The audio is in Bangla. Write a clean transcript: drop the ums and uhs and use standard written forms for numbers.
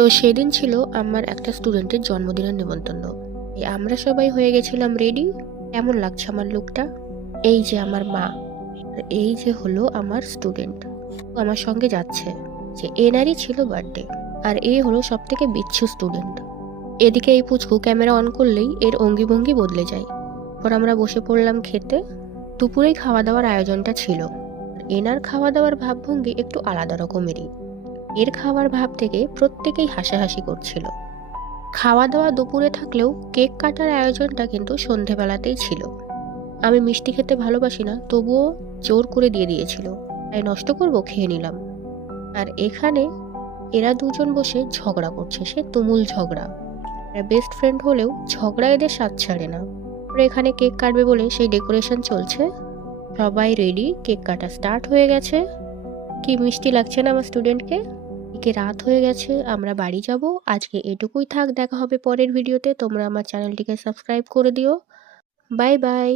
তো সেদিন ছিল আমার একটা স্টুডেন্টের জন্মদিনের নেমন্তন্ন। আমরা সবাই হয়ে গেছিলাম রেডি। কেমন লাগছে আমার লুকটা? এই যে আমার মা, আর এই যে হলো আমার স্টুডেন্ট, আমার সঙ্গে যাচ্ছে। যে এনারই ছিল বার্থডে, আর এই হলো সব থেকে বিচ্ছু স্টুডেন্ট। এদিকে এই পুচকু ক্যামেরা অন করলেই এর অঙ্গি ভঙ্গি বদলে যায়। পর আমরা বসে পড়লাম খেতে। দুপুরেই খাওয়া দাওয়ার আয়োজনটা ছিল। এনার খাওয়া দাওয়ার ভাবভঙ্গি একটু আলাদা রকমেরই। এর খাওয়ার ভাব থেকে প্রত্যেকেই হাসাহাসি করছিল। খাওয়া দাওয়া দুপুরে থাকলেও কেক কাটার আয়োজনটা কিন্তু সন্ধেবেলাতেই ছিল। আমি মিষ্টি খেতে ভালোবাসি না, তবুও জোর করে দিয়ে দিয়েছিল, তাই নষ্ট করব, খেয়ে নিলাম। আর এখানে এরা দুজন বসে ঝগড়া করছে, সে তুমুল ঝগড়া। এরা বেস্ট ফ্রেন্ড হলেও ঝগড়া এদের সাথ ছাড়ে না। আর এখানে কেক কাটবে বলে সেই ডেকোরেশন চলছে। সবাই রেডি, কেক কাটা স্টার্ট হয়ে গেছে। কি মিষ্টি লাগছে না আমার স্টুডেন্টকে? এদিকে রাত হয়ে গেছে, আমরা বাড়ি যাব। আজকে এটুকুই থাক, দেখা হবে পরের ভিডিওতে। তোমরা আমার চ্যানেলটিকে সাবস্ক্রাইব করে দিও। Bye bye.